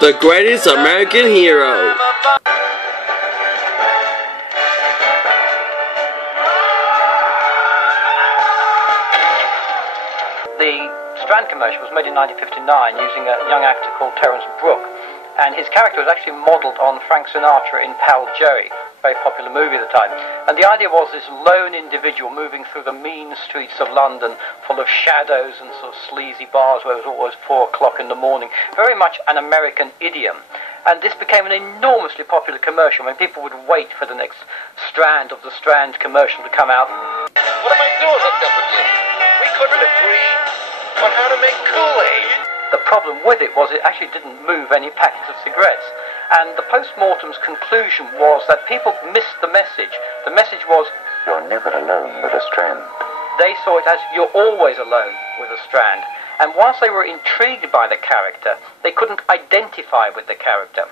The greatest American hero. The Strand commercial was made in 1959 using a young actor called Terence Brooke, and his character was actually modelled on Frank Sinatra in Pal Joey, a very popular movie at the time. And the idea was this lone individual moving through the mean streets of London, full of shadows and sort of sleazy bars where it was always 4 o'clock in the morning. Very much an American idiom. And this became an enormously popular commercial when people would wait for the next strand of the Strand commercial to come out. What am I doing hooked up with you? We couldn't agree on how to make Kool-Aid. The problem with it was it actually didn't move any packets of cigarettes. And the post-mortem's conclusion was that people missed the message. The message was, you're never alone with a Strand. They saw it as, you're always alone with a Strand. And whilst they were intrigued by the character, they couldn't identify with the character.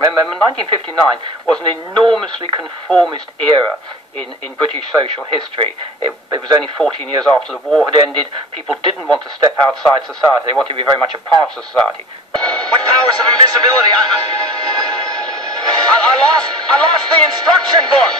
Remember, 1959 was an enormously conformist era in British social history. It was only 14 years after the war had ended. People didn't want to step outside society. They wanted to be very much a part of society. What powers of invisibility? I lost the instruction book.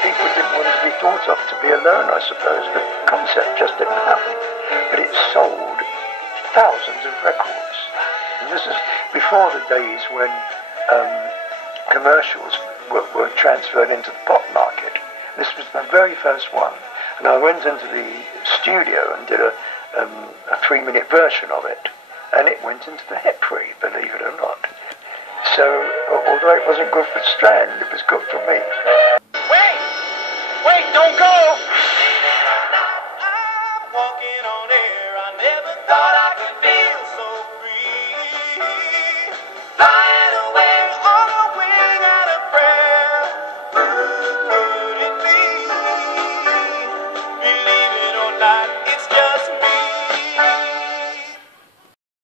People didn't want to be thought of to be alone, I suppose. The concept just didn't happen. But it sold thousands of records. And this is before the days when commercials were transferred into the pop market. This was the very first one. And I went into the studio and did a 3-minute version of it. And it went into the hit parade, believe it or not. So, although it wasn't good for Strand, it was good for me.